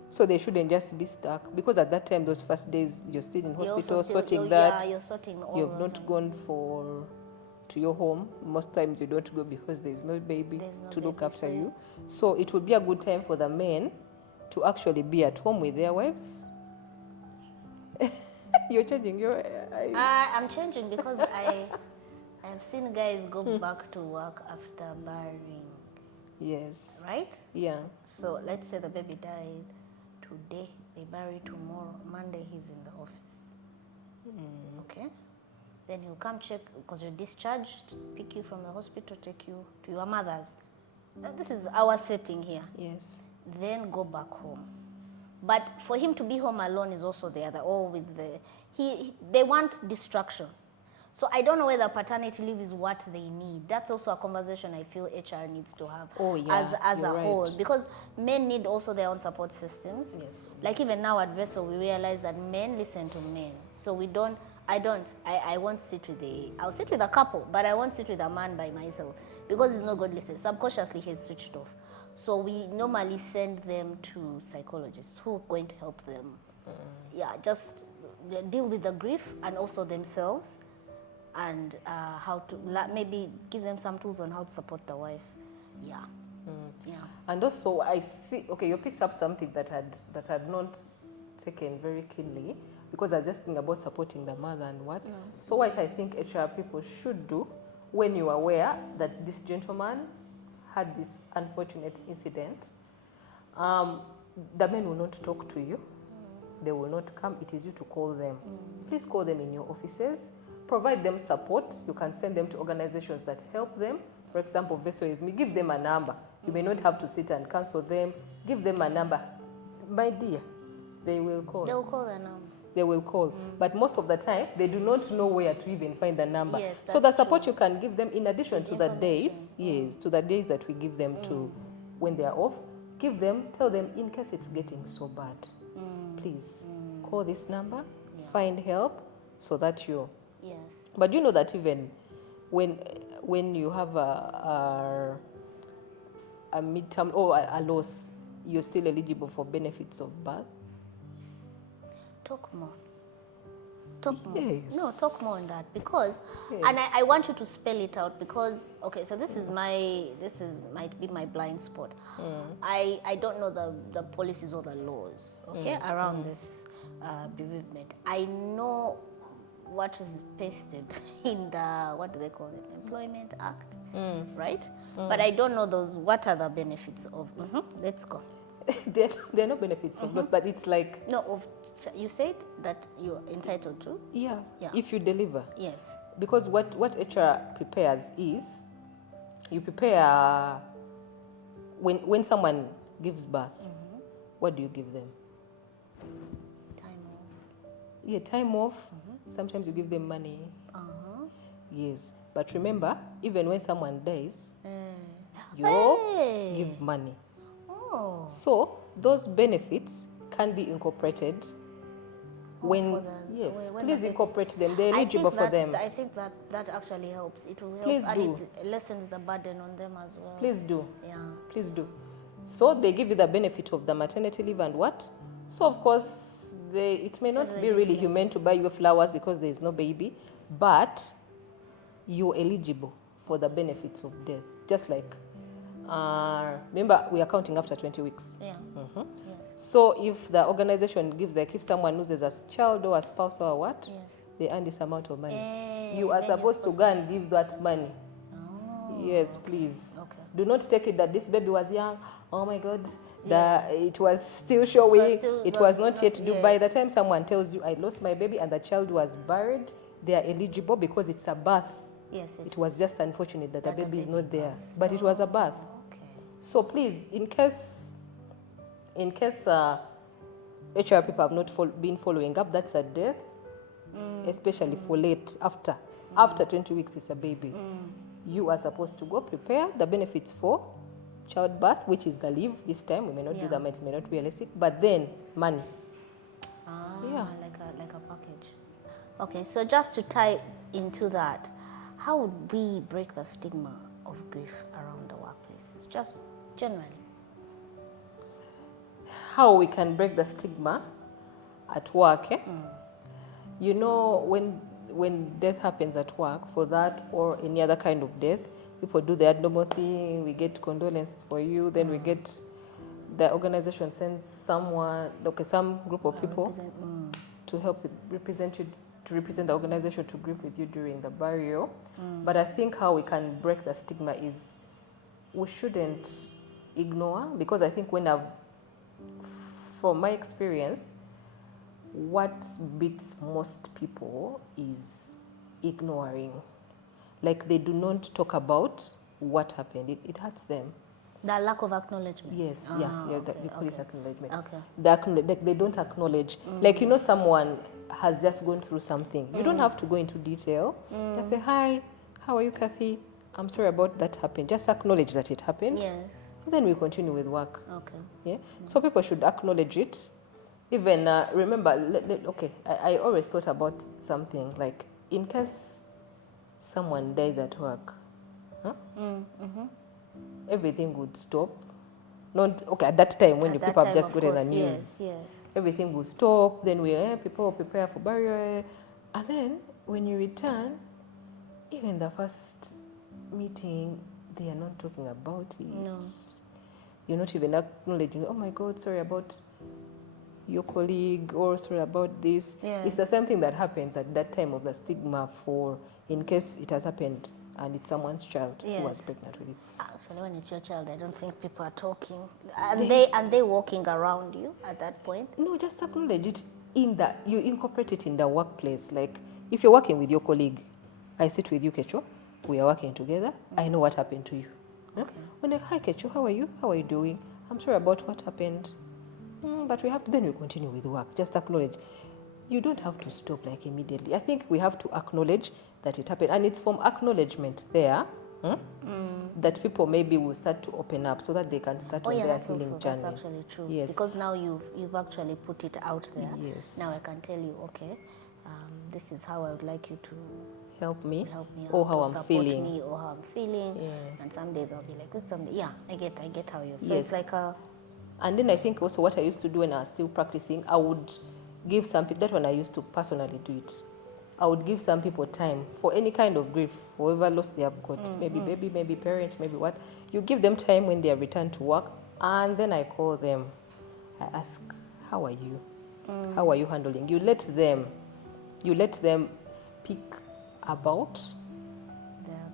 So they shouldn't just be stuck, because at that time, those first days, you're still in You're hospital, also still- sorting you're- that. Yeah, you're sorting all You've of not them. gone to your home. Most times you don't go because there's no baby There's no to look baby, after so you. So it would be a good time for the men to actually be at home with their wives. You're changing your eyes. I'm changing because I have seen guys go back to work after burying, Yes. right? Yeah. So let's say the baby died today, they bury tomorrow. Monday he's in the office. Okay? Then he'll come check because you're discharged, pick you from the hospital, take you to your mother's. Now, this is our setting here. Yes. Then go back home. But for him to be home alone is also the other. Or with they want distraction. So I don't know whether paternity leave is what they need. That's also a conversation I feel HR needs to have Oh, yeah, as a you're right. whole, because men need also their own support systems. Yes. Like even now at Vessel, we realize that men listen to men. So I won't sit with I'll sit with a couple, but I won't sit with a man by myself because he's not good listening. Subconsciously, he's switched off. So we normally send them to psychologists who are going to help them. Yeah, just deal with the grief and also themselves, and how to maybe give them some tools on how to support the wife. Yeah. Yeah. And also, I see. Okay, you picked up something that had not taken very keenly, because I was just thinking about supporting the mother and what. So what I think HR people should do, when you are aware that this gentleman had this unfortunate incident, the men will not talk to you. They will not come. It is you to call them. Please call them in your offices. Provide them support. You can send them to organizations that help them. For example, Vessel is me. Give them a number. You may not have to sit and cancel them. Give them a number. My dear, they will call. They'll call the number. They will call. But most of the time, they do not know where to even find the number. Yes, so the that's support true. you can give them, in addition Is to the days, information. yes, to the days that we give them to when they are off, give them, tell them, in case it's getting so bad, please call this number, find help, so that you're. Yes. But you know that even when you have a midterm or a loss, you're still eligible for benefits of birth? Talk more. Talk more. Yes. No, talk more on that, because, Yes. and I want you to spell it out, because, okay, so this might be my blind spot. I don't know the policies or the laws, okay, around this bereavement. I know what is pasted in the, what do they call it, Employment Act, right? But I don't know what are the benefits of, let's go. There are no benefits of loss, but it's like, No, you said that you're entitled to? yeah, Yeah. if you deliver. Yes. Because what HR prepares is, you prepare, when someone gives birth, what do you give them? Time off. Yeah, time off. Sometimes you give them money. Yes, but remember, even when someone dies, you give money. Oh. So those benefits can be incorporated when, yes, when please the incorporate them. They're eligible for them. I think that actually helps. It will help, Please and do. it lessens the burden on them as well. Please do. Yeah. Please do. So they give you the benefit of the maternity leave and what? So of course, it may not be really humane to buy you flowers because there is no baby, but you're eligible for the benefits of death. Just like, remember, we are counting after 20 weeks. Yeah. Yes. So if the organization gives, like if someone loses a child or a spouse or what, Yes. they earn this amount of money. then You are you're supposed to go and give that money. Oh. Yes, please. Okay. Do not take it that this baby was young. Oh my God, Yes. it was still showing. It was not yet due. yes. By the time someone tells you, I lost my baby and the child was buried, they are eligible because it's a birth. Yes. It was just unfortunate that the baby is not there, passed. but it was a birth. Okay. So please, in case HR people have not been following up, that's a death, especially for late, after 20 weeks it's a baby. You are supposed to go prepare the benefits for childbirth, which is the leave this time. We may not do the it may not be realistic, but then money. Yeah. Like a package. Okay, so just to tie into that, how would we break the stigma of grief around the workplace? Just generally. How we can break the stigma at work, You know, when death happens at work, for that or any other kind of death, people do the abnormal thing, we get condolences for you, then we get, the organization sends someone, some group of people to help represent you, to represent the organization to grieve with you during the burial. But I think how we can break the stigma is we shouldn't ignore, because I think from my experience, what beats most people is ignoring. Like they do not talk about what happened. It hurts them. The lack of acknowledgement. Yes, we call it acknowledgement. Okay. They don't acknowledge. Like, you know, someone has just gone through something. You don't have to go into detail. Just say, hi, how are you, Kathy? I'm sorry about that happened. Just acknowledge that it happened. Yes. Then we continue with work. Okay. Yeah. So people should acknowledge it. Even remember, I always thought about something like, in case someone dies at work, everything would stop. Not at that time when the people have just gotten the news. Yes. Everything will stop. Then people prepare for burial, and then when you return, even the first meeting, they are not talking about it. No. You're not even acknowledging, oh my God, sorry about your colleague, or sorry about this. Yeah. It's the same thing that happens at that time of the stigma, for in case it has happened and it's someone's child who was pregnant with you. Actually, when it's your child, I don't think people are talking. And they walking around you at that point? No, just acknowledge it you incorporate it in the workplace. Like if you're working with your colleague, I sit with you, Kecho, we are working together, I know what happened to you. Okay. When hi Kecho, how are you? How are you doing? I'm sorry about what happened. But then we continue with work. Just acknowledge. You don't have to stop like immediately. I think we have to acknowledge that it happened. And it's from acknowledgement there that people maybe will start to open up, so that they can start on their healing journey. That's actually true. Yes. Because now you've actually put it out there. Yes. Now I can tell you, okay, this is how I would like you help me, help me or out how or I'm support feeling. me or how I'm feeling. Yeah. And some days I'll be like this, some yeah, I get how you. So Yes. it's like a And then I think also what I used to do when I was still practicing, I would give some people, that one I used to personally do it. I would give some people time for any kind of grief, whoever loss they have got, maybe baby, maybe parent, maybe what. You give them time when they are returned to work, and then I call them. I ask, how are you? How are you handling? You let them speak about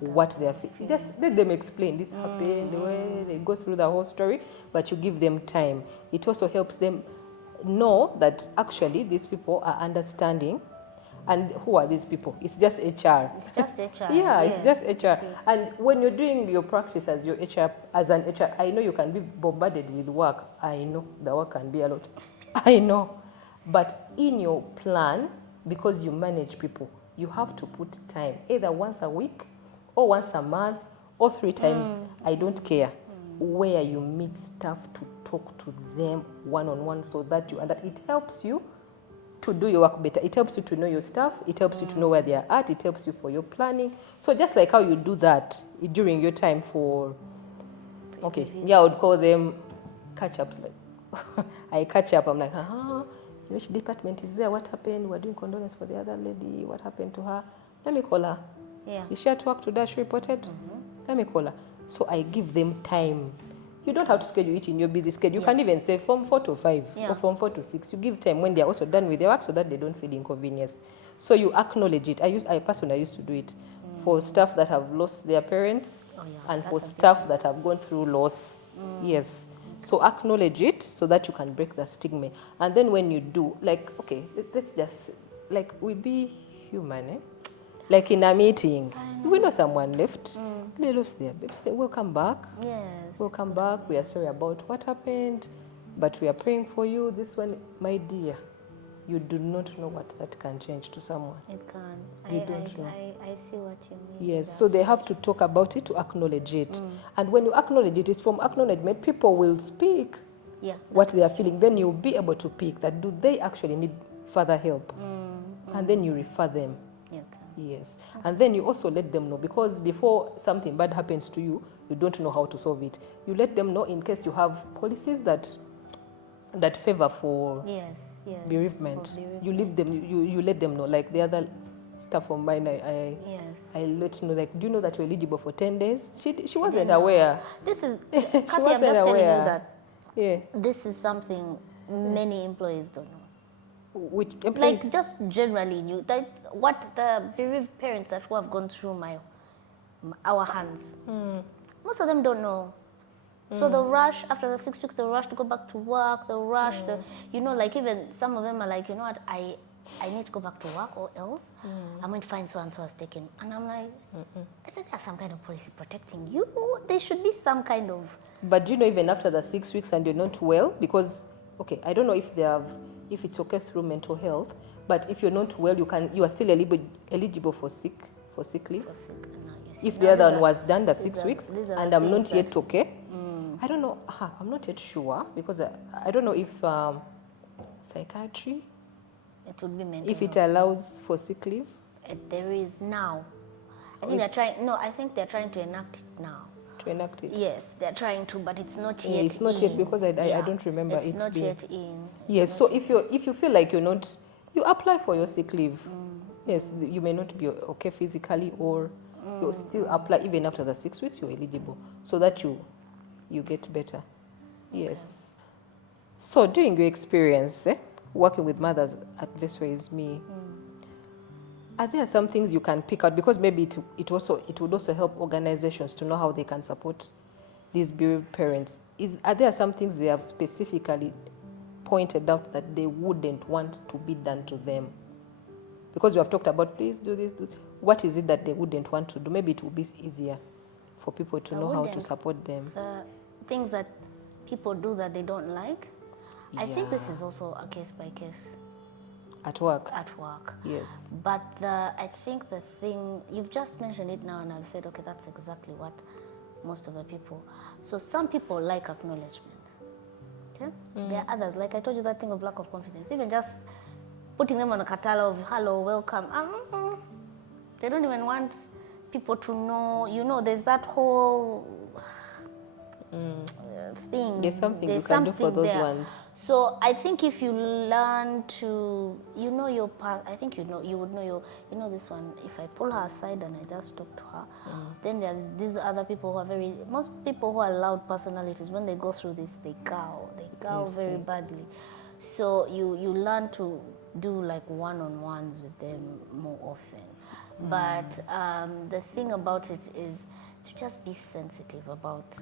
what they are feeling. Just let them explain this happened, the way they go through the whole story, but you give them time. It also helps them know that actually these people are understanding. And who are these people? It's just HR. it's just HR. Yeah, yes, it's just HR. it is. And when you're doing your practice as your HR, as an HR, I know you can be bombarded with work. I know the work can be a lot. I know. But in your plan, because you manage people, you have to put time, either once a week or once a month or 3 times, I don't care, where you meet staff to talk to them one-on-one so that you, and that it helps you to do your work better. It helps you to know your staff. It helps you to know where they are at. It helps you for your planning. So just like how you do that during your time for, okay, yeah, I would call them catch-ups. Like I catch up. I'm like, which department is there? What happened? We're doing condolence for the other lady. What happened to her? Let me call her. Yeah. Is she at work today? She reported? Let me call her. So I give them time. You don't have to schedule it in your busy schedule. You can even say from 4 to 5 or from 4 to 6. You give time when they're also done with their work so that they don't feel inconvenienced. So you acknowledge it. I personally used to do it for staff that have lost their parents and for staff that have gone through loss. Yes. So acknowledge it so that you can break the stigma. And then when you do, like, okay, let's just, like, we be human, eh? Like in a meeting, we know someone left. They lost their baby. Say, welcome back. Yes. Welcome back. We are sorry about what happened, but we are praying for you. This one, my dear, you do not know what that can change to someone. It can. You don't know. I see what you mean. Yes, so they have to talk about it to acknowledge it. And when you acknowledge it, it's from acknowledgement, people will speak what they are feeling. Then you'll be able to pick that, do they actually need further help? And then you refer them. Yes. And then you also let them know, because before something bad happens to you, you don't know how to solve it. You let them know in case you have policies that favor for bereavement. You leave them. You let them know. Like the other staff of mine, I let know. Like, do you know that you're eligible for 10 days? She wasn't aware. This is she Kathy, wasn't I'm just aware. telling you that Yeah. this is something many employees don't know. Which employees? Like just generally new, that what the bereaved parents that who have gone through our hands, most of them don't know. So the rush after the 6 weeks, the rush to go back to work, the rush, like even some of them are like, you know what, I need to go back to work or else I'm going to find so and so has taken. And I'm like, I think there's some kind of policy protecting you. There should be some kind of. But do you know, even after the 6 weeks and you're not well, because, okay, I don't know if it's okay through mental health, but if you're not well, you are still eligible for sick leave. If the other one was done the 6 weeks and I'm not yet okay, I don't know. I'm not yet sure, because I don't know if psychiatry, it would be mental if it health. allows for sick leave. There is now. I think they're trying. No, I think they're trying to enact it now. To enact it. Yes, they're trying to, but it's not yet. It's not yet, because I don't remember it. It's not yet in. Yes. So if you feel like you're not, you apply for your sick leave. Yes, you may not be okay physically, or you still apply even after the 6 weeks. You're eligible, so that you get better. Yes. So during your experience working with mothers at Best Ways Me, are there some things you can pick out, because maybe it would also help organizations to know how they can support these bereaved parents? Are there some things they have specifically pointed out that they wouldn't want to be done to them? Because we have talked about, please do this. What is it that they wouldn't want to do? Maybe it would be easier for people to know how to support them. The things that people do that they don't like, I think this is also a case by case. At work? At work. Yes. But I think the thing, you've just mentioned it now, and I've said, okay, that's exactly what most of the people. So some people like acknowledgement. Okay? There are others, like I told you, that thing of lack of confidence. Even just putting them on a catalog of hello, welcome. They don't even want people to know. You know, there's that whole thing. There's something you can do for those there. ones. So I think if you learn to, you know your past, I think you would know you know this one. If I pull her aside and I just talk to her, then there are these other people who are most people who are loud personalities, when they go through this, they cow Yes, very badly. So you learn to do like one-on-ones with them more often. But the thing about it is to just be sensitive about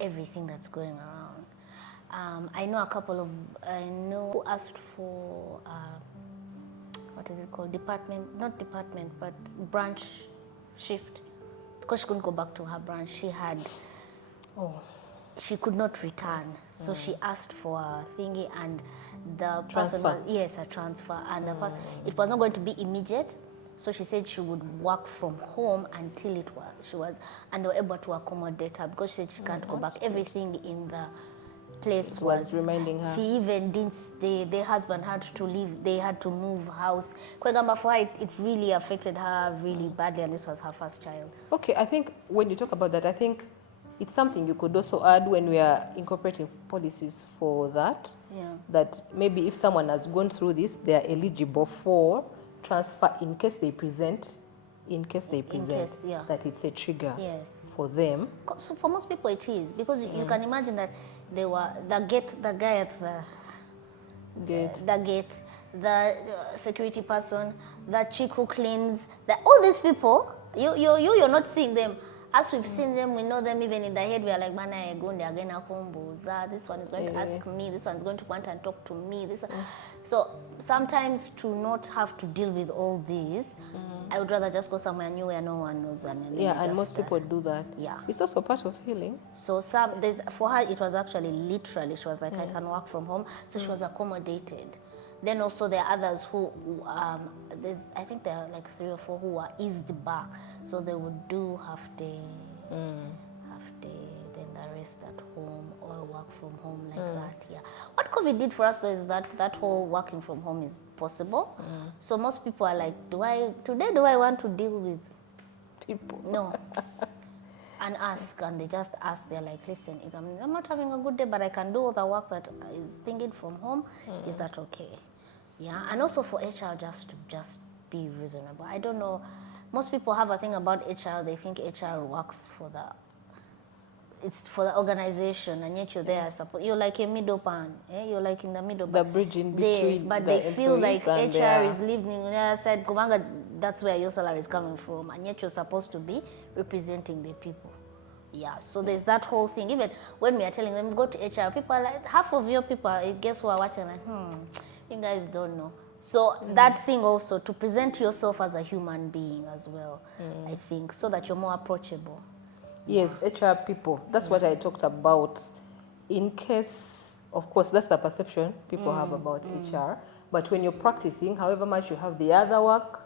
everything that's going around. I know who asked for what is it called? Not department, but branch shift, because she couldn't go back to her branch. She could not return, so she asked for a thingy, and the person a transfer, and it was not going to be immediate. So she said she would work from home until and they were able to accommodate her, because she said she can't go back. Everything in the place was reminding her. She even didn't stay. Their husband had to leave. They had to move house. For her, it really affected her really badly, and this was her first child. Okay, I think when you talk about that, I think it's something you could also add when we are incorporating policies for that. Yeah. That maybe if someone has gone through this, they are eligible for transfer in case they present, that it's a trigger for them. So for most people it is, because you can imagine that they were the guy at the gate, the security person, the chick who cleans, all these people, you're not seeing them. As we've seen them, we know them even in the head. We are like, this one is going to ask me, this one is going to want and talk to me. So sometimes, to not have to deal with all these, I would rather just go somewhere new where no one knows. And most people do that. Yeah. It's also part of healing. So for her, it was actually literally, she was like, I can work from home. So she was accommodated. Then also there are others who, I think there are like 3 or 4 who are eased back. So they would do half day, then the rest at home, or work from home like that. Yeah. What COVID did for us though is that whole working from home is possible. So most people are like, do I want to deal with people? No. And they just ask, they're like, listen, if I'm not having a good day, but I can do all the work that is thinking from home, is that okay? Yeah, and also for HR, just be reasonable. I don't know, most people have a thing about HR, they think HR works it's for the organization, and yet you're there, you're like a middleman, you're like in the middle. The bridge in between. Yes, but they feel like HR is living, I said, Kumanga, that's where your salary is coming from, and yet you're supposed to be representing the people. Yeah, so there's that whole thing. Even when we are telling them, go to HR, people are like, half of your people, I guess, who are watching, like, you guys don't know. So that thing also, to present yourself as a human being as well, I think, so that you're more approachable. Yes, HR people. That's what I talked about. In case, of course, that's the perception people have about HR. But when you're practicing, however much you have the other work,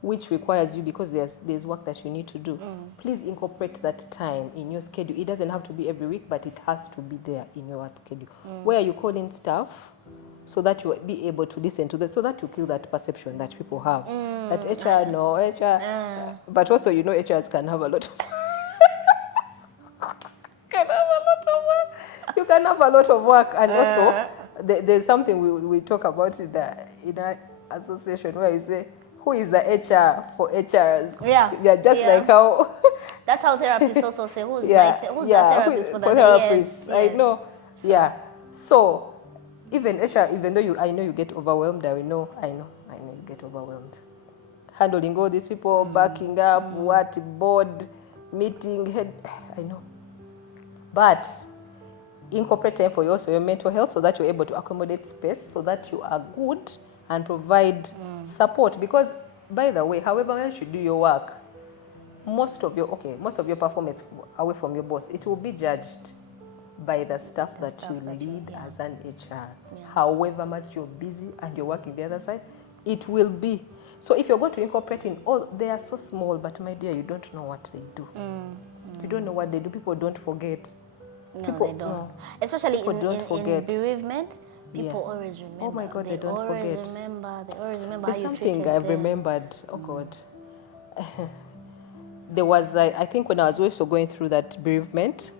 which requires you, because there's work that you need to do, please incorporate that time in your schedule. It doesn't have to be every week, but it has to be there in your schedule. Where you call in staff, so that you will be able to listen to that, so that you kill that perception that people have. That HR, but also, HRs can have a lot of you can have a lot of work, and also there's something we talk about in our association where you say, who is the HR for HRs? Yeah, just like how that's how therapists also say, who's the therapist for the therapists? Yes. I know. Yeah. So even HR, even though I know you get overwhelmed, I know you get overwhelmed. Handling all these people, backing up, board, meeting, head, I know. But incorporate time for your mental health, so that you're able to accommodate space, so that you are good and provide support. Because, by the way, however much you do your work, most of your performance away from your boss, it will be judged by the staff that you lead as an HR. However much you're busy and you're working the other side, it will be. So if you're going to incorporate in they are so small, but my dear, you don't know what they do. You don't know what they do. People don't forget. No, they don't. No. Especially in bereavement, people always remember. Oh my God, they don't forget. They always remember There's how you something treated I've them. remembered. Oh God. there was, I think when I was also going through that bereavement,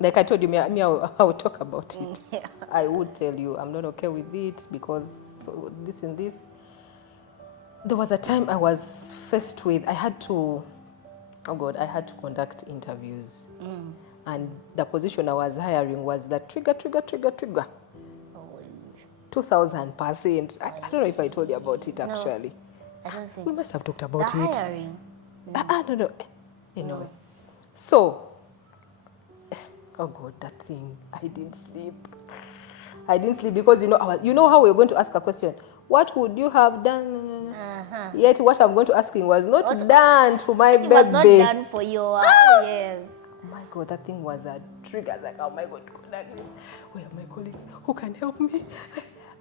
like I told you, I would talk about it. Yeah. I would tell you, I'm not okay with it because so this and this. There was a time I was faced with, I had to conduct interviews. And the position I was hiring was the trigger. 2,000%. I don't know if I told you about it actually. I don't think. We must have talked The about it. hiring. No. Anyway. So, oh God, that thing, I didn't sleep because, you know how we're going to ask a question. What would you have done? Yet what I'm going to ask him was not done to my baby. It was not done for your, yes. Oh my God, that thing was a trigger. Like, oh my God, where are my colleagues? Who can help me?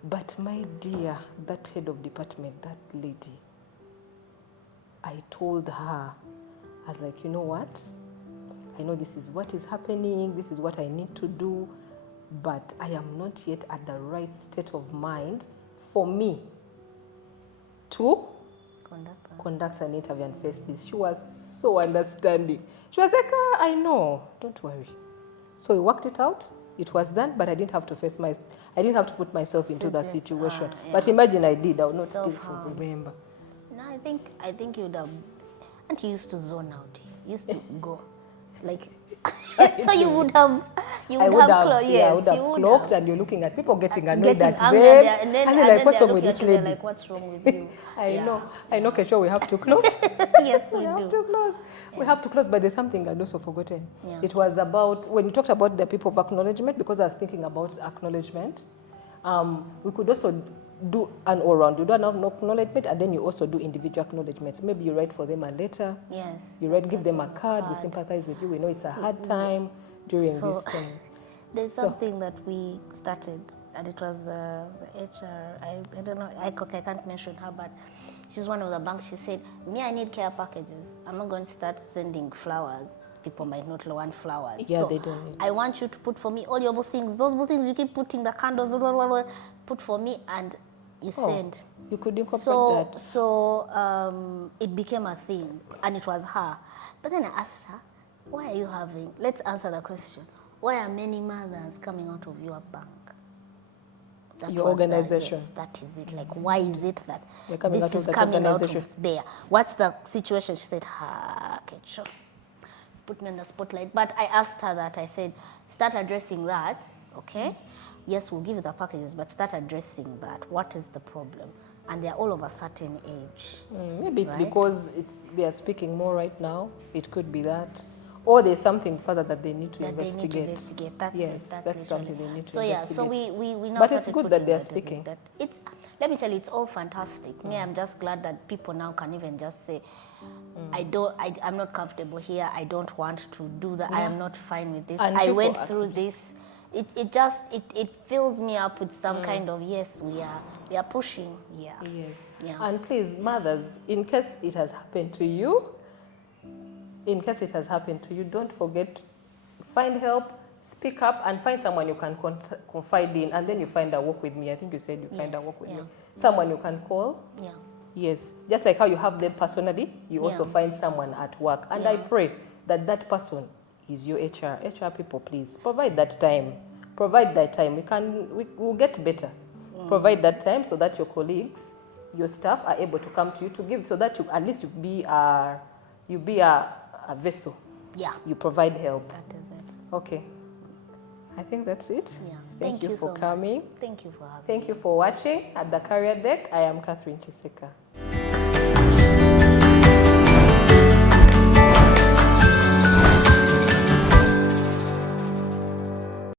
But my dear, that head of department, that lady, I told her, I was like, you know what? I know this is what is happening. This is what I need to do. But I am not yet at the right state of mind for me to conduct an interview and face this. She was so understanding. She was like, I know, don't worry. So we worked it out. It was done, but I didn't have to I didn't have to put myself into that situation. Yeah. But imagine I did, I would not still remember. No, I think you would have, and you used to zone out. You used to go, like, so you would have clocked, and you're looking at people getting annoyed at them, and then like, what's wrong with this lady? Like, what's wrong with you? I know, Kesho, we have to close. Yes, we have to close. Yeah. We have to close, but there's something I'd also forgotten. Yeah. It was about, when you talked about the people of acknowledgement, because I was thinking about acknowledgement, we could also do an all-round. You do an acknowledgement, and then you also do individual acknowledgements. Maybe you write for them a letter. Yes. You give them a card. We sympathize with you. We know it's a hard time during this time. There's something that we started, and it was the HR. I don't know. I can't mention her, but she's one of the banks. She said, "Me, I need care packages. I'm not going to start sending flowers. People might not want flowers. Yeah, so they don't need. I want you to put for me all your things. Those things you keep putting the candles, blah, blah, blah, put for me, and you send." You could incorporate that. So it became a thing, and it was her. But then I asked her, "Why are you having?" Let's answer the question. Why are many mothers coming out of your bank? Your organization. Yes, that is it. Like, why is it that they're coming this out of is that coming out organization? of there? What's the situation? She said, okay, sure. Put me on the spotlight. But I asked her that. I said, start addressing that, okay? Yes, we'll give you the packages, but start addressing that. What is the problem? And they're all of a certain age. Maybe it's because they are speaking more right now. It could be that. Or there's something further that they need to investigate. That's something they need to investigate. Yeah, so we now. But it's good that they're speaking. Let me tell you, it's all fantastic. Me, I'm just glad that people now can even just say, I'm not comfortable here. I don't want to do that. Yeah. I am not fine with this. And I went through this. It fills me up with some kind of, yes, we are pushing. Yeah. Yes. Yeah. And please, mothers, in case it has happened to you, don't forget, find help, speak up, and find someone you can confide in, and then you find a walk with me. I think you said you find a walk with me. Someone you can call. Yeah. Yes. Just like how you have them personally, you also find someone at work. And I pray that person is your HR. HR people, please, provide that time. Provide that time. We'll get better. Provide that time so that your colleagues, your staff are able to come to you to give, so that at least you be a vessel. Yeah. You provide help. That is it. Okay. I think that's it. Yeah. Thank you for coming. Thank you for having me. Thank you for watching at the Career Deck. I am Catherine.N.Kisekka.